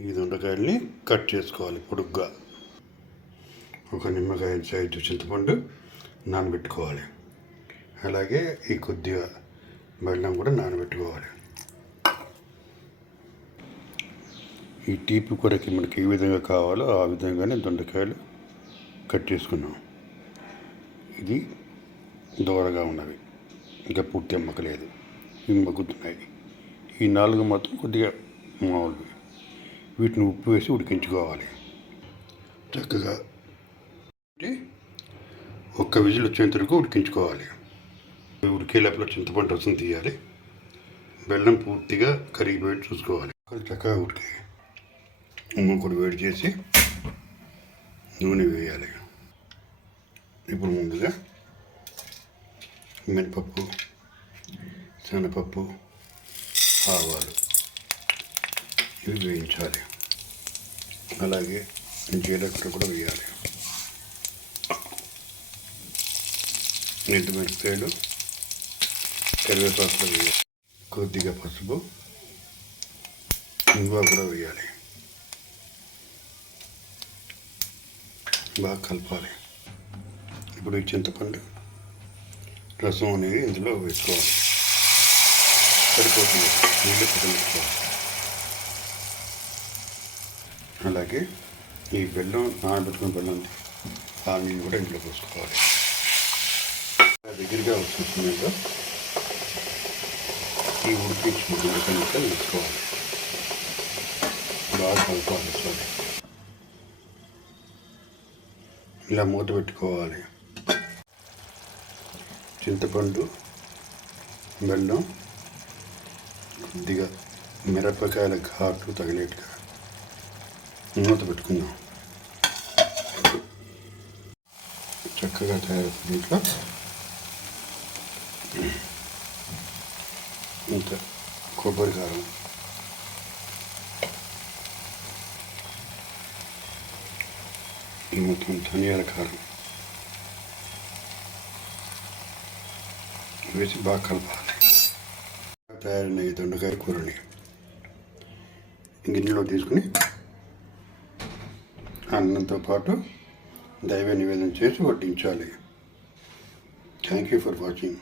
ఈ దొండకాయల్ని కట్ చేసుకోవాలి పొడుగ్గా. ఒక నిమ్మకాయ సైజు చింతపండు నానబెట్టుకోవాలి. అలాగే ఈ కొద్దిగా బెల్లం కూడా నానబెట్టుకోవాలి. ఈ టీపి కూరకి మనకి ఏ విధంగా కావాలో ఆ విధంగానే దొండకాయలు కట్ చేసుకున్నాం. ఇది దోరగా ఉన్నవి. ఇంకా పూర్తి అమ్మకలేదు. ఇవి మగ్గుతున్నాయి. ఈ నాలుగు మాత్రం కొద్దిగా మామూలు వీటిని ఉప్పు వేసి ఉడికించుకోవాలి. చక్కగా ఒక్క విజిల్ వచ్చేంత వరకు ఉడికించుకోవాలి. ఉడికే లోపల చింతపండు రసం తీయాలి. బెల్లం పూర్తిగా కరిగిపోయి చూసుకోవాలి. చక్కగా ఉడికి ఇంకొకటి వేడి చేసి నూనె వేయాలి. ఇప్పుడు ముందుగా మినపప్పు శనగపప్పు ఆవాలు. ఇవి వేయించాలి. అలాగే జీలకర్ర కూడా వేయాలి. ఎండు మిరపకాయలు కరివేపాకులు వేయాలి. కొద్దిగా పసుపు ఇంగువ కూడా వేయాలి. బాగా కలపాలి. ఇప్పుడు ఈ చింతపండు రసం అనేది ఇందులో వేసుకోవాలి. సరిపోతుంది. నీళ్ళు పెట్టుకోవాలి. అలాగే ఈ బెల్లం నానబెట్టుకున్న బెల్లం ఉంది. ఆ కూడా ఇంట్లో పోసుకోవాలి. దగ్గరగా వస్తుంది ఈ ఉడిపించిన ఉడకనిక వేసుకోవాలి. బాగా కలుపుకోవాలి ఇలా మూత పెట్టుకోవాలి. చింతపండు బెల్లం కొద్దిగా మిరపకాయల ఘాటు తగిలేట్టుగా మూత పెట్టుకుందాం చక్కగా తయారవుతుంది ఇంట్లో ఇంకా కొబ్బరి కారం మొత్తం ధనియాల కారం వేసి బాగా కలపాలి తయారైన ఈ దొండకాయ కూరని గిన్నెలో తీసుకుని అన్నంతో పాటు దైవ నివేదన చేసి వడ్డించాలి. Thank you for watching